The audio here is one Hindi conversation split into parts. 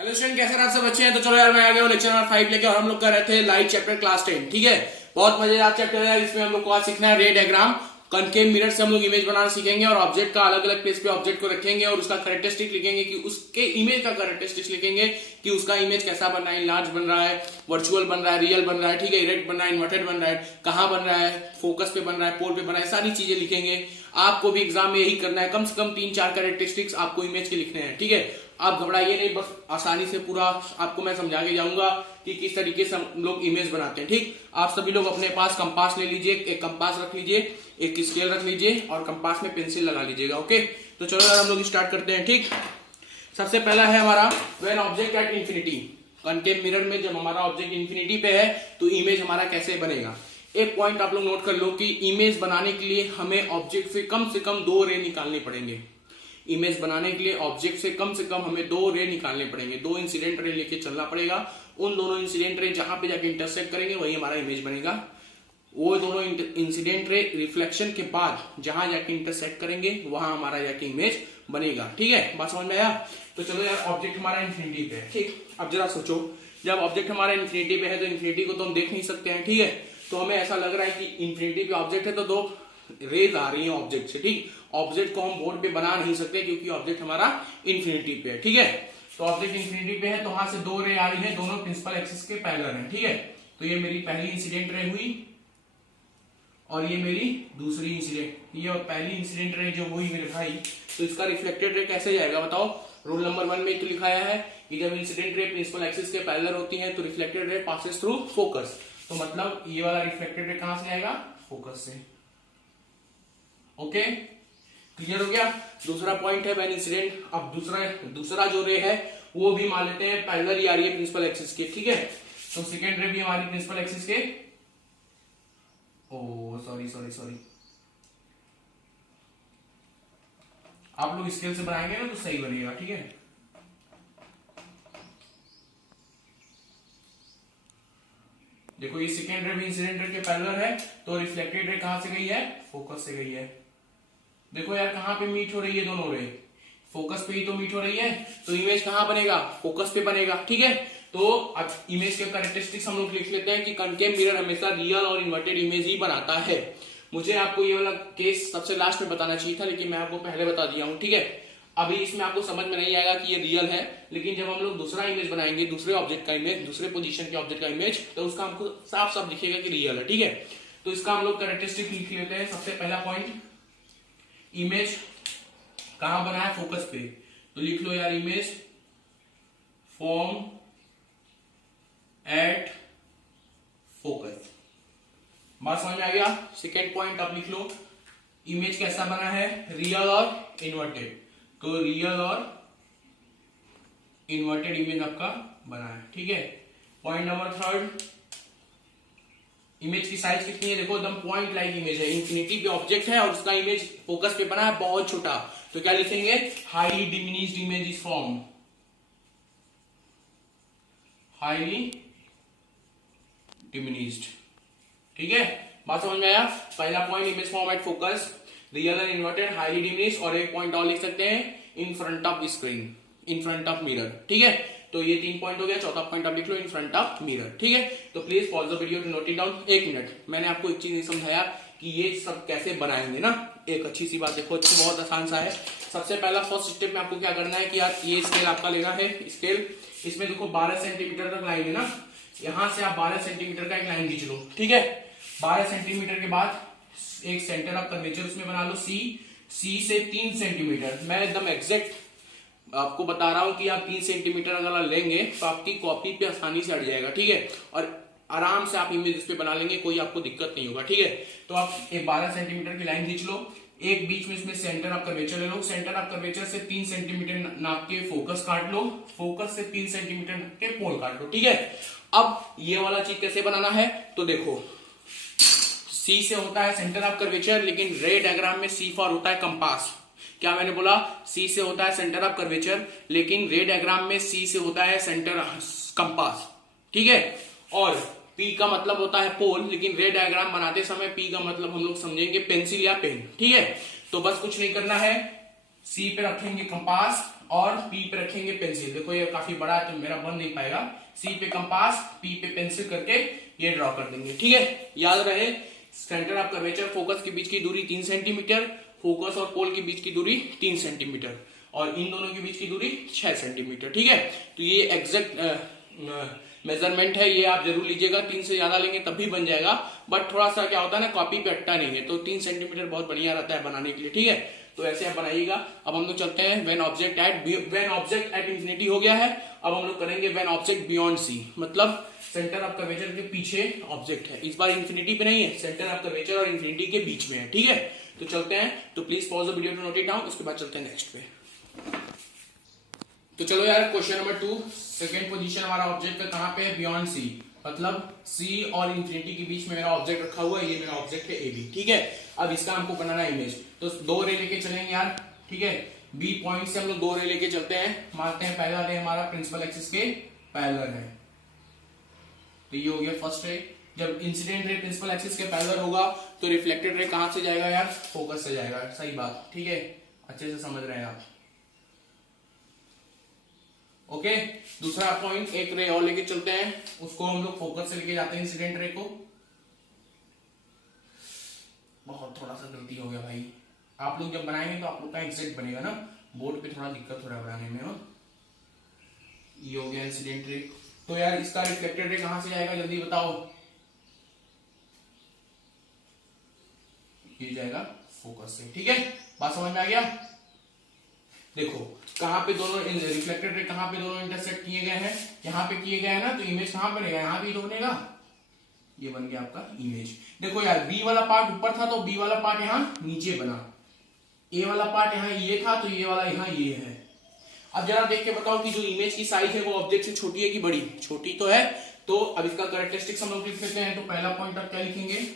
हेलो स्टूडेंट, कैसे हैं आप सब? अच्छे हैं? तो चलो यार, मैं आ गया हूँ लेक्चर नंबर 5 लेके। और हम लोग कर रहे थे लाइट चैप्टर क्लास 10। ठीक है, बहुत मजेदार चैप्टर है। इसमें हम लोग को आज सीखना है रे डायग्राम। कनकेव मिरर से हम लोग इमेज बनाना सीखेंगे और ऑब्जेक्ट का अलग अलग प्लेस पे ऑब्जेक्ट को रखेंगे और उसका कैरेक्टरिस्टिक लिखेंगे कि उसके इमेज का कैरेक्टरिस्टिक लिखेंगे कि उसका इमेज कैसा बन रहा है, लार्ज बन रहा है, वर्चुअल बन रहा है, रियल बन रहा है, ठीक है, इरेक्ट बन रहा है, इन्वर्टेड बन रहा है, कहाँ बन रहा है, फोकस पे बन रहा है, पोल पे बन रहा है, सारी चीजें लिखेंगे। आपको भी एग्जाम में यही करना है, कम से कम 3-4 कैरेक्टरिस्टिक्स आपको इमेज के लिखने हैं। ठीक है, आप घबराइए नहीं, बस आसानी से पूरा आपको मैं समझा के जाऊंगा कि किस तरीके से हम लोग इमेज बनाते हैं। ठीक, आप सभी लोग अपने पास कंपास ले लीजिए, एक कंपास रख लीजिए, एक स्केल रख लीजिए और कंपास में पेंसिल लगा लीजिएगा। ओके, तो चलो यार हम लोग स्टार्ट करते हैं। ठीक, सबसे पहला है हमारा when object at infinity. Concave mirror में जब हमारा ऑब्जेक्ट इंफिनिटी पे है तो इमेज हमारा कैसे बनेगा। एक पॉइंट आप लोग नोट कर लो कि इमेज बनाने के लिए हमें ऑब्जेक्ट से कम 2 रे निकालने पड़ेंगे। इमेज बनाने के लिए ऑब्जेक्ट से कम हमें 2 रे निकालने पड़ेंगे, 2 इंसिडेंट रे लेके चलना पड़ेगा। उन दोनों इंसिडेंट रे जहां पे जाके इंटरसेक्ट करेंगे वही हमारा इमेज बनेगा। वो दोनों इंसिडेंट रे रिफ्लेक्शन के बाद जहां जाके इंटरसेक्ट करेंगे वहां हमारा जाके इमेज बनेगा। ठीक है, बात समझ में आया? तो चलो यार, ऑब्जेक्ट हमारा इन्फिनिटी पे है। ठीक, अब जरा सोचो, जब ऑब्जेक्ट हमारा इन्फिनिटी पे है तो इन्फिनिटी को तो हम देख नहीं सकते हैं। ठीक है, तो हमें ऐसा लग रहा है कि इन्फिनिटी पे ऑब्जेक्ट है तो 2 रेज आ रही है ऑब्जेक्ट से। ठीक, ऑब्जेक्ट को हम बोर्ड पे बना नहीं सकते क्योंकि ऑब्जेक्ट हमारा इन्फिनिटी पे है। ठीक है, तो ऑब्जेक्ट इन्फिनिटी पे है तो वहां से 2 रे आ रही है, दोनों प्रिंसिपल एक्सिस के पैरेलल हैं। ठीक है, तो ये मेरी पहली इंसिडेंट रे हुई और ये मेरी दूसरी इंसिडेंट, ये और पहली इंसिडेंट रे जो हुई मेरे भाई, तो इसका रिफ्लेक्टेड रे कैसे जाएगा बताओ? रूल नंबर 1 में तो लिखाया है कि जब इंसिडेंट रे प्रिंसिपल एक्सिस के पैरेलल होती है तो reflected ray passes through focus. तो मतलब ये वाला रिफ्लेक्टेड रे कहां से आएगा? फोकस से। ओके, क्लियर हो गया? दूसरा पॉइंट है व्हेन इंसिडेंट। अब दूसरा जो रे है वो भी मान लेते हैं पैरेलल ही आ रही है प्रिंसिपल एक्सिस के। ठीक है, तो सेकेंड रे भी हमारी प्रिंसिपल एक्सिस के, ओ सॉरी, आप लोग स्केल से बनाएंगे ना तो सही बनेगा। ठीक है, देखो ये सेकेंड रे भी इंसिडेंट रे के पैरेलल है तो रिफ्लेक्टेड रे कहां से गई है? फोकस से गई है। देखो यार, कहां पे मीट हो रही है दोनों रे? फोकस पे ही तो मीट हो रही है, तो इमेज कहां बनेगा? फोकस पे बनेगा। ठीक है, तो अब इमेज के कैरेक्टरिस्टिक्स हम लोग लिख लेते हैं कि कनकेव मिरर हमेशा रियल और इन्वर्टेड इमेज ही बनाता है। मुझे आपको ये वाला केस सबसे लास्ट में बताना चाहिए था, लेकिन मैं आपको पहले बता दिया हूं। ठीक है, अभी इसमें आपको समझ में नहीं आएगा कि ये रियल है, लेकिन जब हम लोग दूसरा इमेज बनाएंगे, दूसरे ऑब्जेक्ट का इमेज, दूसरे पोजीशन के ऑब्जेक्ट का इमेज, तो उसका हमको साफ साफ दिखेगा कि रियल है। ठीक है, तो इसका हम लोग कैरेक्टरिस्टिक लिख लेते हैं। सबसे पहला पॉइंट, इमेज कहां बना है? फोकस पे, तो लिख लो यार, इमेज फॉर्म एट फोकस। बात समझ में आ गया? सेकेंड पॉइंट आप लिख लो, इमेज कैसा बना है? रियल और इन्वर्टेड, तो रियल और इन्वर्टेड इमेज आपका बना है। ठीक है, पॉइंट नंबर थर्ड, इमेज की साइज कितनी है? देखो एकदम पॉइंट लाइक इमेज है, इंफिनिटी पे ऑब्जेक्ट है और उसका इमेज फोकस पे बना है बहुत छोटा, तो क्या लिखेंगे? Highly diminished image is form, highly diminished. ठीक है, बात समझ में आया? पहला point, image form at focus, real and inverted, highly diminished, और एक पॉइंट और लिख सकते हैं, इन front of screen, in front of mirror. ठीक है, तो ये 3 पॉइंट हो गया। चौथा पॉइंट आप लिख लो, इन फ्रंट ऑफ मिरर। ठीक है, तो please pause the video to note it down. 1 minute, मैंने आपको एक चीज नहीं समझाया कि ये सब कैसे बनाएंगे ना। एक अच्छी सी बात देखो, अच्छी, बहुत आसान सा है। सबसे पहला फर्स्ट स्टेप में आपको क्या करना है कि यार ये स्केल आपका लेना है, स्केल, इसमें देखो 12 सेंटीमीटर तक लाइन है ना, यहां से आप 12 सेंटीमीटर का एक लाइन खींच लो। ठीक है, 12 सेंटीमीटर के बाद एक सेंटर ऑफ कर्वेचर उसमें बना लो, सी से 3 सेंटीमीटर। मैं एकदम एग्जैक्ट आपको बता रहा हूं कि आप 3 सेंटीमीटर अगर लेंगे तो आपकी कॉपी पे आसानी से हट जाएगा। ठीक है, और आराम से आप इमेज इस पे बना लेंगे, कोई आपको दिक्कत नहीं होगा। ठीक है, तो आप एक 12 सेंटीमीटर की लाइन खींच लो, एक बीच में इसमें सेंटर ऑफ कर्वेचर ले लो, सेंटर ऑफ कर्वेचर से 3 सेंटीमीटर नाप के फोकस काट लो, फोकस से 3 सेंटीमीटर नाप के पोल काट लो। ठीक है, अब ये वाला चीज कैसे बनाना है? तो देखो, सी से होता है सेंटर ऑफ कर्वेचर, लेकिन रे डायग्राम में सी फॉर होता है कंपास। क्या मैंने बोला? सी से होता है सेंटर ऑफ कर्वेचर, लेकिन रे डायग्राम में सी से होता है सेंटर कंपास। ठीक है, और पी का मतलब होता है पोल, लेकिन रे डायग्राम बनाते समय पी का मतलब हम लोग समझेंगे पेंसिल या पेन। ठीक है, तो बस कुछ नहीं करना है, सी पे रखेंगे कंपास और पी पे रखेंगे पेंसिल। देखो ये काफी बड़ा है तो मेरा बन नहीं पाएगा। सी पे कंपास, पी पे पेंसिल करके ये ड्रॉ कर देंगे, ठीक है। याद रहे सेंटर ऑफ कर्वेचर, फोकस के बीच की दूरी 3 सेंटीमीटर, फोकस और पोल के बीच की दूरी 3 सेंटीमीटर और इन दोनों के बीच की दूरी 6 सेंटीमीटर, ठीक है। तो ये एग्जैक्ट मेजरमेंट है, ये आप जरूर लीजिएगा। 3 से ज्यादा लेंगे तब भी बन जाएगा, बट थोड़ा सा क्या होता है ना, कॉपी पे अट्टा नहीं है, तो 3 सेंटीमीटर बहुत बढ़िया रहता है बनाने के लिए, ठीक है। तो ऐसे आप बनाइएगा। अब हम लोग चलते हैं व्हेन ऑब्जेक्ट एट इंफिनिटी हो गया है। अब हम लोग करेंगे व्हेन ऑब्जेक्ट बियॉन्ड सी, मतलब सेंटर ऑफ कर्वेचर के पीछे ऑब्जेक्ट है। इस बार इंफिनिटी पे नहीं है, सेंटर ऑफ कर्वेचर और इंफिनिटी के बीच में है, ठीक है। तो चलते हैं, तो please pause the video to note it down, उसके बाद चलते हैं नेक्स्ट पे। तो चलो यार, क्वेश्चन नंबर 2, सेकेंड पोजीशन हमारा ऑब्जेक्ट का कहां पे है, बियॉन्ड सी, मतलब सी और इंफिनिटी के बीच में मेरा ऑब्जेक्ट रखा हुआ है। ये मेरा ऑब्जेक्ट है ए बी, ठीक है। अब इसका हमको बनाना है इमेज, तो 2 रे लेके चलेंगे यार, ठीक है। बी पॉइंट से हम लोग 2 रे लेके चलते हैं। मानते हैं पहला रे हमारा प्रिंसिपल एक्सिस के पैरेलल है, तो ये हो गया फर्स्ट रे। जब इंसिडेंट रे प्रिंसिपल एक्सिस के पैरेलल होगा तो रिफ्लेक्टेड रे कहां से जाएगा यार, फोकस से जाएगा, सही बात, ठीक है। अच्छे से समझ रहे हैं आप, ओके। दूसरा पॉइंट, एक रे और लेके चलते हैं, उसको हम लोग फोकस से लेके जाते हैं इंसिडेंट रे को। बहुत थोड़ा सा गलती हो गया भाई, आप लोग जब बनाएंगे तो आप लोग का एग्जैक्ट बनेगा ना, बोर्ड पे थोड़ा दिक्कत हो रहा है बनाने में, हो। ये हो गया इंसिडेंट रे। तो यार इसका रिफ्लेक्टेड रे कहां से जाएगा, जल्दी बताओ। ये जाएगा फोकस से, ठीक है। बात समझ में आ गया। देखो कहां पे दोनों रिफ्लेक्टेड रे कहां पे दोनों इंटरसेक्ट किए गए हैं, यहां पे किए गए हैं ना, तो इमेज कहां बनेगा, यहां भी तो बनेगा। ये बन गया आपका इमेज। देखो यार, बी वाला पार्ट ऊपर था तो बी वाला पार्ट यहां नीचे बना, ए वाला पार्ट यहां ये था तो ये वाला यहां ये है। अब जरा देख के बताओ कि जो इमेज की साइज है वो ऑब्जेक्ट से छोटी है कि बड़ी, छोटी तो है। तो अब इसका कैरेक्टरिस्टिक्स हम लोग लिख लेते हैं। तो पहला पॉइंट आप क्या लिखेंगे,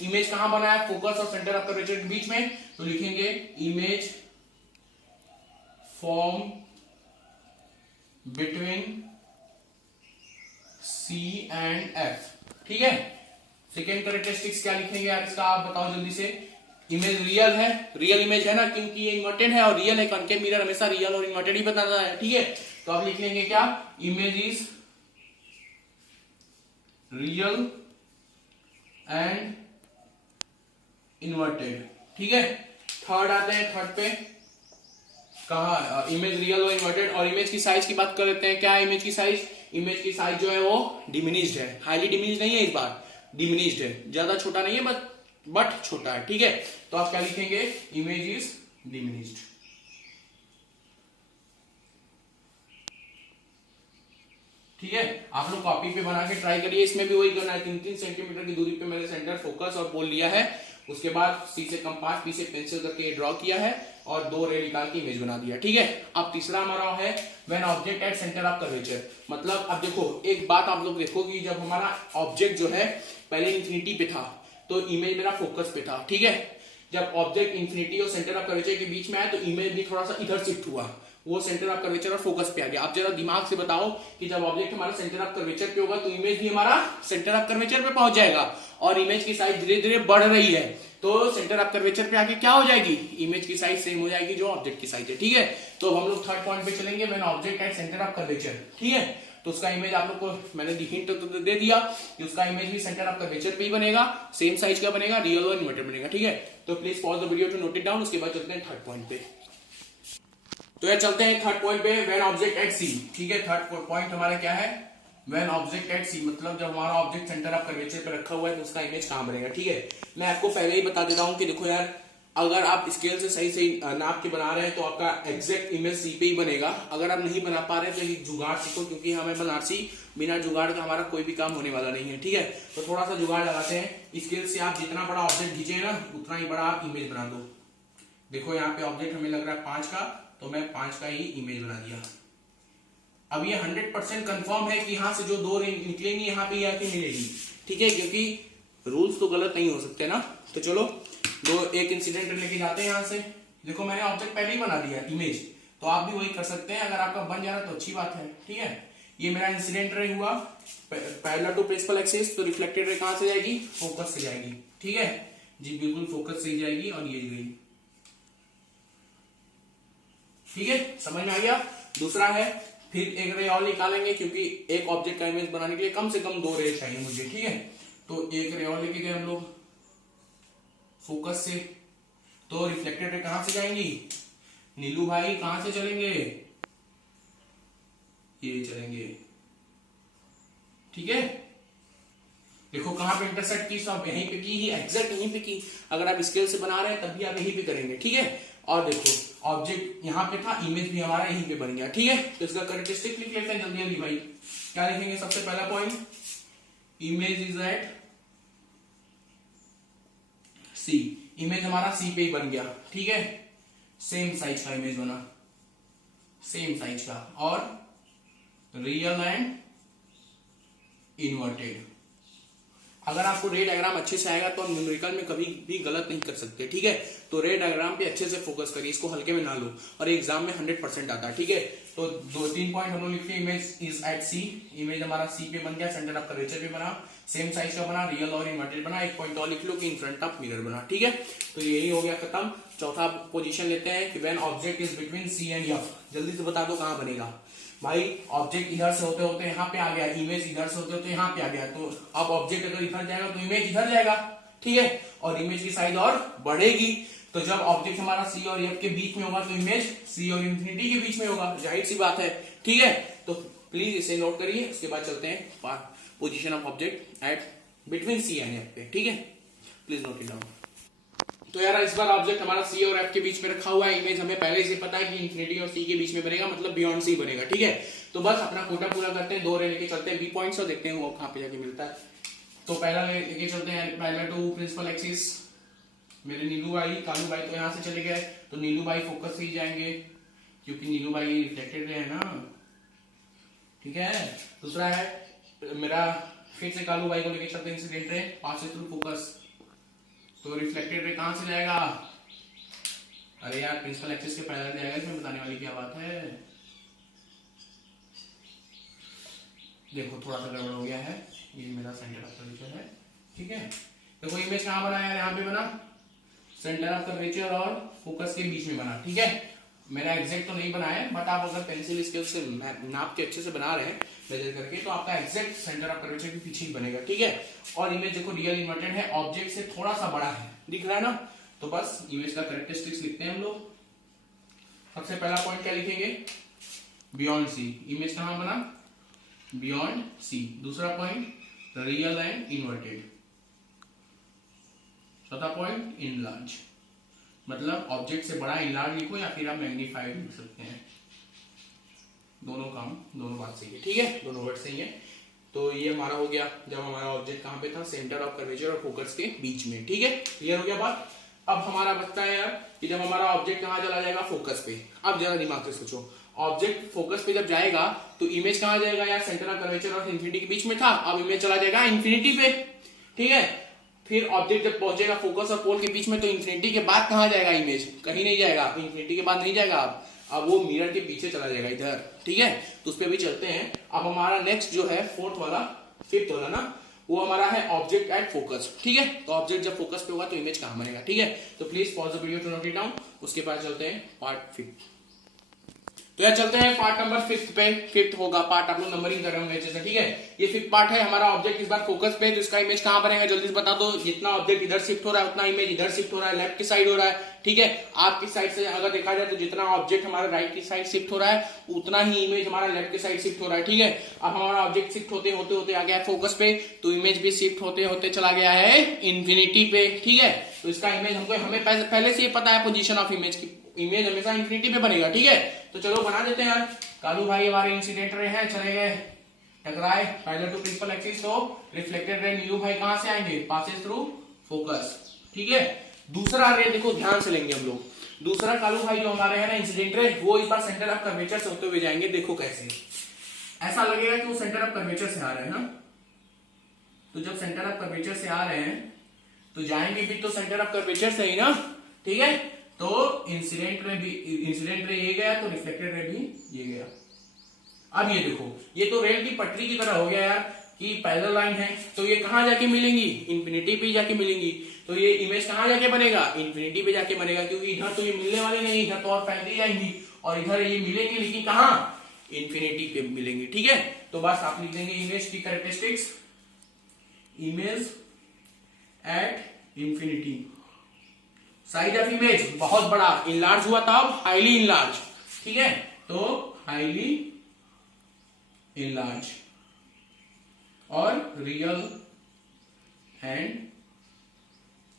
इमेज कहां बना है, फोकस और सेंटर ऑफ कर्वेचर के बीच में, तो लिखेंगे image form between C and F, ठीक है। सेकेंड कैरेक्टरिस्टिक्स क्या लिखेंगे यार इसका, आप बताओ जल्दी से। इमेज रियल है, रियल इमेज है ना, क्योंकि ये इन्वर्टेड है और रियल है, कॉन्केव मिरर हमेशा रियल और इन्वर्टेड ही बताता है, ठीक है। तो आप लिख लेंगे क्या, image is real and inverted, ठीक है। थर्ड आते हैं, थर्ड पे कहा इमेज रियल और इन्वर्टेड, और इमेज की साइज की बात कर लेते हैं। क्या है इमेज की साइज, इमेज की साइज जो है वो डिमिनिश्ड है, हाईली डिमिनिश्ड नहीं है, इस बार डिमिनिश्ड है, ज्यादा छोटा नहीं है बट छोटा है, ठीक है। तो आप क्या लिखेंगे, इमेज इज डिमिनिश्ड, ठीक है। आप लोग कॉपी पे बना के ट्राई करिए, इसमें भी वही करना है। 3-3 सेंटीमीटर की दूरी पे मैंने सेंटर, फोकस और पोल लिया है, उसके बाद सी से कंपास, पी से पेंसिल करके ड्रॉ किया है और 2 रे निकाल के इमेज बना दिया, ठीक है। अब तीसरा हमारा है when object at centre of curvature, मतलब अब देखो एक बात आप लोग देखो कि जब हमारा ऑब्जेक्ट जो है पहले इंफिनिटी पे था तो इमेज मेरा फोकस पे था, ठीक है। जब ऑब्जेक्ट इंफिनिटी और सेंटर ऑफ कर्वेचर के बीच में आया तो इमेज भी थोड़ा सा इधर शिफ्ट हुआ, वो सेंटर ऑफ कर्वेचर और फोकस पे आ गया। आप जरा दिमाग से बताओ कि जब ऑब्जेक्ट हमारा सेंटर ऑफ कर्वेचर पे होगा तो इमेज भी हमारा सेंटर ऑफ कर्वेचर पे पहुंच जाएगा, और इमेज की साइज धीरे धीरे बढ़ रही है तो सेंटर ऑफ कर्वेचर पे आके क्या हो जाएगी, इमेज की साइज सेम हो जाएगी जो ऑब्जेक्ट की साइज है, ठीक है। तो हम लोग थर्ड पॉइंट पे चलेंगे, when object at centre of curvature, ठीक है। तो उसका इमेज आप लोग को मैंने हिंट तो दे दिया कि उसका इमेज भी सेंटर ऑफ कर्वेचर पे ही बनेगा, सेम साइज का बनेगा, रियल और इन्वर्टेड बनेगा, ठीक है। तो please pause the video to note it down, उसके बाद चलते हैं थर्ड पॉइंट पे। तो यार चलते हैं थर्ड पॉइंट पे, व्हेन ऑब्जेक्ट एट सी, ठीक है। थर्ड पॉइंट हमारा क्या है, व्हेन ऑब्जेक्ट एट सी, मतलब जब हमारा ऑब्जेक्ट सेंटर ऑफ कर्वेचर पे रखा हुआ है तो उसका इमेज कहां बनेगा, ठीक है। मैं आपको पहले ही बता देता हूं कि देखो यार, अगर आप स्केल से सही सही नाप के बना रहे हैं तो आपका एग्जैक्ट इमेज सी पे ही बनेगा। अगर आप नहीं बना पा रहे तो एक जुगाड़ सीखो, क्योंकि हमें बनारसी बिना जुगाड़ का हमारा कोई भी काम होने वाला नहीं है, ठीक है। तो थोड़ा सा जुगाड़ लगाते हैं। स्केल से आप जितना बड़ा ऑब्जेक्ट खींचे ना उतना ही बड़ा आप इमेज बना दो। देखो यहाँ पे ऑब्जेक्ट हमें लग रहा है 5 का, तो मैं 5 का ही इमेज बना दिया। अब ये 100% कंफर्म है कि यहाँ से जो 2 निकलेंगी यहाँ पे आके मिलेगी, ठीक है, क्योंकि रूल्स तो गलत नहीं हो सकते ना। तो चलो एक इंसिडेंट लेके जाते हैं यहाँ से। देखो मैंने ऑब्जेक्ट पहले ही बना दिया इमेज, तो आप भी वही कर सकते हैं। अगर आपका बन जा रहा है तो अच्छी बात है, ठीक है। ये मेरा इंसिडेंट रे हुआ, पैरेलल टू प्रिंसिपल एक्सिस, तो रिफ्लेक्टेड रे कहां से जाएगी, फोकस से जाएगी, ठीक है जी, बिल्कुल फोकस से ही जाएगी, और ये गई। ठीक है, समझ में आ गया। दूसरा है फिर एक रे और निकालेंगे, क्योंकि एक ऑब्जेक्ट का इमेज बनाने के लिए कम से कम 2 रे चाहिए मुझे, ठीक है। तो एक रे और लेके गए हम लोग फोकस से, तो रिफ्लेक्टेड रे कहां से जाएंगी नीलू भाई, कहां से चलेंगे, ये चलेंगे, ठीक है। देखो कहां पे इंटरसेक्ट की, सब यहीं पे की ही, एग्जैक्ट यहीं पे की। अगर आप स्केल से बना रहे हैं तब भी आप यहीं पे करेंगे, ठीक है। और देखो ऑब्जेक्ट यहां पे था, इमेज भी हमारा यहीं पे बन गया, ठीक है। तो इसका कैरेक्टरिस्टिक लिख लेते हैं जल्दी जल्दी भाई। क्या लिखेंगे सबसे पहला point, image is at C, image हमारा सी पे ही बन गया, ठीक है। सेम साइज का इमेज बना, सेम साइज का, और रियल एंड इन्वर्टेड। अगर आपको रे डायग्राम अच्छे से आएगा तो न्यूमेरिकल में कभी भी गलत नहीं कर सकते, ठीक है। तो रे डायग्राम पे अच्छे से फोकस करिए, इसको हल्के में ना लो, और एग्जाम में 100% आता है, ठीक है। तो 2-3 पॉइंट हम लोग लिखते हैं, image is at C, image हमारा सी पे बन गया, सेंटर ऑफ कर्वेचर पे बना, सेम साइज का बना, रियल और इन्वर्टेड बना। एक पॉइंट और लिख लो कि इन फ्रंट ऑफ मिरर बना, ठीक है। तो यही हो गया खत्म। चौथा पोजीशन लेते हैं कि when object is between C and F. जल्दी से बता दो कहां बनेगा भाई। ऑब्जेक्ट इधर से होते होते यहाँ पे आ गया, इमेज इधर से होते होते यहाँ पे आ गया, तो अब ऑब्जेक्ट अगर इधर जाएगा तो इमेज इधर जाएगा, ठीक है। और इमेज की साइज और बढ़ेगी, तो जब ऑब्जेक्ट हमारा सी और एफ के बीच में होगा तो इमेज सी और इंफिनिटी के बीच में होगा, जाहिर सी बात है, ठीक है। तो प्लीज इसे नोट करिए। उसके बाद चलते हैं position of object at between C and F पे, ठीक है। Please note it down. तो यार इस बार ऑब्जेक्ट हमारा सी और एफ के बीच में रखा हुआ है, इमेज हमें पहले से पता है कि इंफिनिटी और सी के बीच में बनेगा, मतलब बियॉन्ड सी बनेगा, ठीक है। तो बस अपना कोटा पूरा करते हैं, 2 रे लेके चलते हैं बी पॉइंट्स और देखते हैं वो कहां पे जाके मिलता है। तो पहला लेके चलते हैं पैरेलल टू प्रिंसिपल एक्सिस। मेरे नीलू भाई कालू भाई तो यहां से चले गए, तो नीलू भाई फोकस से ही जाएंगे, क्योंकि नीलू भाई रिफ्लेक्टेड रे है ना, ठीक है। दूसरा है मेरा, फिर से कालू भाई को लेके चलते हैं incident ray, pass through focus. तो रिफ्लेक्टेड रे कहां से जाएगा, अरे यार प्रिंसिपल एक्सिस के पैरेलल जाएगा, इसमें बताने वाली क्या बात है। देखो थोड़ा सा गड़बड़ हो गया है, ये मेरा सेंटर ऑफ कर्वेचर है, ठीक है। देखो इमेज कहां बना यार, यहाँ पे बना, सेंटर ऑफ कर्वेचर और फोकस के बीच में बना, ठीक है। मेरा एग्जैक्ट तो नहीं बना है, बट आप अगर पेंसिल स्केल से नाप के अच्छे से बना रहे हैं मेजर करके, तो आपका एग्जैक्ट सेंटर ऑफ कर्वेचर के पीछे ही बनेगा, ठीक है। और इमेज देखो रियल इन्वर्टेड है, ऑब्जेक्ट से थोड़ा सा बड़ा है, दिख रहा है ना। तो बस इमेज का कैरेक्टरिस्टिक्स लिखते हैं हम लोग। सबसे पहला पॉइंट क्या लिखेंगे, बियॉन्ड सी, इमेज कहां बना, बियॉन्ड सी। दूसरा पॉइंट रियल एंड इन्वर्टेड। चौथा पॉइंट इनलार्ज, मतलब ऑब्जेक्ट से बड़ा इनलार्ज लिखो या फिर आप मैग्नीफाइड लिख सकते हैं, दोनों काम, दोनों बात सही है, ठीक है, दोनों वर्ड सही है। तो ये हमारा हो गया जब हमारा ऑब्जेक्ट कहां पे था, सेंटर ऑफ कर्वेचर और फोकस के बीच में, ठीक है। क्लियर हो गया बात। अब हमारा बचता है यार कि जब हमारा ऑब्जेक्ट कहां चला जाएगा, फोकस पे। अब जरा दिमाग से सोचो, ऑब्जेक्ट फोकस पे जब जाएगा तो इमेज कहां जाएगा यार, सेंटर ऑफ कर्वेचर और इंफिनिटी के बीच में था, अब इमेज चला जाएगा इंफिनिटी पे, ठीक है। फिर ऑब्जेक्ट जब पहुंचेगा फोकस और पोल के बीच में, तो इंफिनिटी के बाद कहां जाएगा इमेज, कहीं नहीं जाएगा, इंफिनिटी के बाद नहीं जाएगा, अब वो मिरर के पीछे चला जाएगा इधर, ठीक है। तो उस पर भी चलते हैं। अब हमारा नेक्स्ट जो है फिफ्थ वाला ना, वो हमारा है ऑब्जेक्ट एट फोकस, ठीक है। तो ऑब्जेक्ट जब फोकस पे होगा तो इमेज कहां बनेगा, ठीक है। तो please pause the video to note it down. उसके बाद चलते हैं पार्ट 5। तो यार चलते हैं पार्ट नंबर 5 पे। 5 होगा पार्ट, आप लोग नंबरिंग कर रहे होंगे अच्छे से, ठीक है। ये 5th पार्ट है, हमारा ऑब्जेक्ट इस बार फोकस पे, तो इसका इमेज कहां बनेगा जल्दी से बता दो। जितना ऑब्जेक्ट इधर शिफ्ट हो रहा है उतना इमेज इधर शिफ्ट हो रहा है, लेफ्ट की साइड हो रहा है, ठीक है। आपकी साइड से अगर देखा जाए तो जितना ऑब्जेक्ट हमारा राइट की साइड शिफ्ट हो रहा है उतना ही इमेज हमारा लेफ्ट की साइड शिफ्ट हो रहा है, ठीक है। अब हमारा ऑब्जेक्ट शिफ्ट होते होते आ गया है फोकस पे, तो इमेज भी शिफ्ट होते होते चला गया है इंफिनिटी पे, ठीक है। तो इसका इमेज हमें पहले से ये पता है पोजीशन ऑफ इमेज की, इमेज हमेशा इंफिनिटी पे बनेगा, ठीक है। तो चलो बना देते हैं यार। कालू भाई हमारे इंसिडेंट रे हैं, चले गए, टकराए पैरेलल टू प्रिंसिपल एक्सिस, तो रिफ्लेक्टेड रे नीलू भाई कहां से आएंगे, पासेस थ्रू फोकस, ठीक है। दूसरा रे देखो ध्यान से लेंगे हम लोग, दूसरा कालू भाई जो हमारे हैं ना इंसिडेंट रे, वो इस बार सेंटर ऑफ कर्वेचर से होते हुए जाएंगे। देखो कैसे, ऐसा लगेगा कि वो सेंटर ऑफ कर्वेचर से आ रहे हैं ना, तो जब सेंटर ऑफ कर्वेचर से आ रहे हैं तो जाएंगे भी तो सेंटर ऑफ कर्वेचर से ही ना, ठीक है। तो इंसिडेंट रे ये गया, तो रिफ्लेक्टेड रे भी ये गया। अब ये देखो, ये तो रेल की पटरी की तरह हो गया यार कि पैरेलल लाइन है, तो ये कहां जाके मिलेंगी, इंफिनिटी पे जाके मिलेंगी। तो ये इमेज कहां जाके बनेगा, इंफिनिटी पे जाके बनेगा, क्योंकि इधर तो ये मिलने वाले नहीं, इधर तो और फैलती जाएंगी, और इधर ये मिलेंगे, लेकिन कहाँ, इंफिनिटी पे मिलेंगे। ठीक है, तो बस आप लिख देंगे इमेज की characteristics, image at infinity, size of image बहुत बड़ा, इनलार्ज हुआ था, अब हाईली इनलार्ज। ठीक है, तो हाईली इनलार्ज और रियल एंड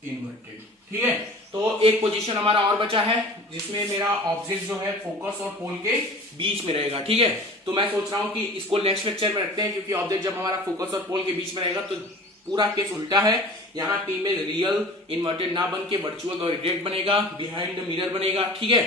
इन्वर्टेड। ठीक है, तो एक पोजीशन हमारा और बचा है जिसमें मेरा ऑब्जेक्ट जो है फोकस और पोल के बीच में रहेगा। ठीक है, तो मैं सोच रहा हूं कि इसको नेक्स्ट लेक्चर में रखते हैं, क्योंकि ऑब्जेक्ट जब हमारा फोकस और पोल के बीच में रहेगा तो पूरा केस उल्टा है। यहाँ पे इमेज रियल इन्वर्टेड ना बन के वर्चुअल और एग्जैक्ट बनेगा, बिहाइंड द मिरर बनेगा। ठीक है,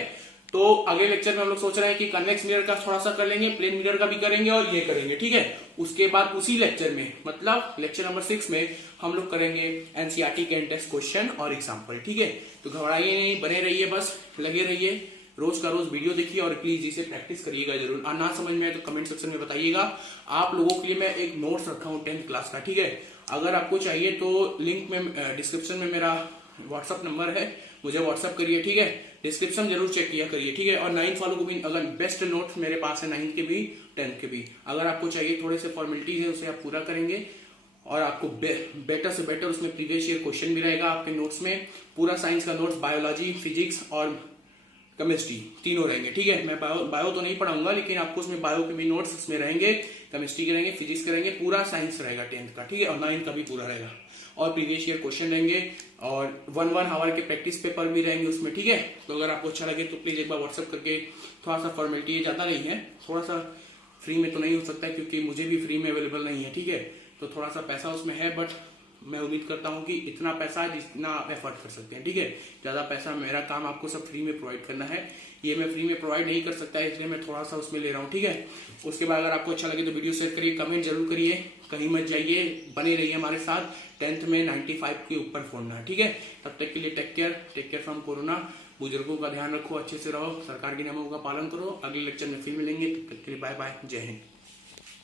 तो अगले लेक्चर में हम लोग सोच रहे हैं कि कन्वेक्स मिरर का थोड़ा सा कर लेंगे, प्लेन मिरर का भी करेंगे और ये करेंगे। ठीक है, उसके बाद उसी लेक्चर में, मतलब लेक्चर नंबर 6 में हम लोग करेंगे एनसीईआरटी के टेस्ट क्वेश्चन और एग्जाम्पल। ठीक है, तो घबराइए नहीं, बने रहिए, बस लगे रहिए, रोज का रोज वीडियो देखिए और प्लीज इसे प्रैक्टिस करिएगा जरूर। और ना समझ में आए तो कमेंट सेक्शन में बताइएगा। आप लोगों के लिए मैं एक नोट्स रखा हूँ 10th क्लास का। ठीक है, अगर आपको चाहिए तो लिंक में डिस्क्रिप्शन में मेरा व्हाट्सअप नंबर है, मुझे व्हाट्सअप करिए। ठीक है, डिस्क्रिप्शन जरूर चेक किया करिए। ठीक है, और 9th वालों को भी अगर बेस्ट नोट्स मेरे पास है, 9th के भी 10th के भी, अगर आपको चाहिए, थोड़े से फॉर्मेलिटीज है उसे आप पूरा करेंगे और आपको बेटर से बेटर उसमें प्रीवियस ईयर क्वेश्चन भी रहेगा आपके नोट्स में। पूरा साइंस का नोट्स, बायोलॉजी, फिजिक्स और केमिस्ट्री तीनों रहेंगे। ठीक है, मैं बायो तो नहीं पढ़ाऊंगा, लेकिन आपको उसमें बायो के भी नोट्स उसमें रहेंगे, केमिस्ट्री के रहेंगे, फिजिक्स के रहेंगे, पूरा साइंस रहेगा 10th का। ठीक है, और 9th का भी पूरा रहेगा, और प्रीवियस ईयर क्वेश्चन रहेंगे और 1 आवर के प्रैक्टिस पेपर भी रहेंगे उसमें। ठीक है, तो अगर आपको अच्छा लगे तो प्लीज एक बार व्हाट्सअप करके, थोड़ा सा फॉर्मेलिटी ज्यादा नहीं है, थोड़ा सा फ्री में तो नहीं हो सकता है क्योंकि मुझे भी फ्री में अवेलेबल नहीं है। ठीक है, तो थोड़ा सा पैसा उसमें है, बट मैं उम्मीद करता हूं कि इतना पैसा है जितना आप एफर्ट कर सकते हैं। ठीक है, ज्यादा पैसा, मेरा काम आपको सब फ्री में प्रोवाइड करना है, ये मैं फ्री में प्रोवाइड नहीं कर सकता है, इसलिए मैं थोड़ा सा उसमें ले रहा हूँ। ठीक है, उसके बाद अगर आपको अच्छा लगे तो वीडियो शेयर करिए, कमेंट जरूर करिए, कहीं मत जाइए, बने रहिए हमारे साथ। 10th में 95 के ऊपर फोड़ना है। ठीक है, तब तक के लिए टेक केयर फ्रॉम कोरोना। बुजुर्गों का ध्यान रखो, अच्छे से रहो, सरकार के नियमों का पालन करो। अगले लेक्चर में फिर मिलेंगे, तब तक के लिए बाय बाय, जय हिंद।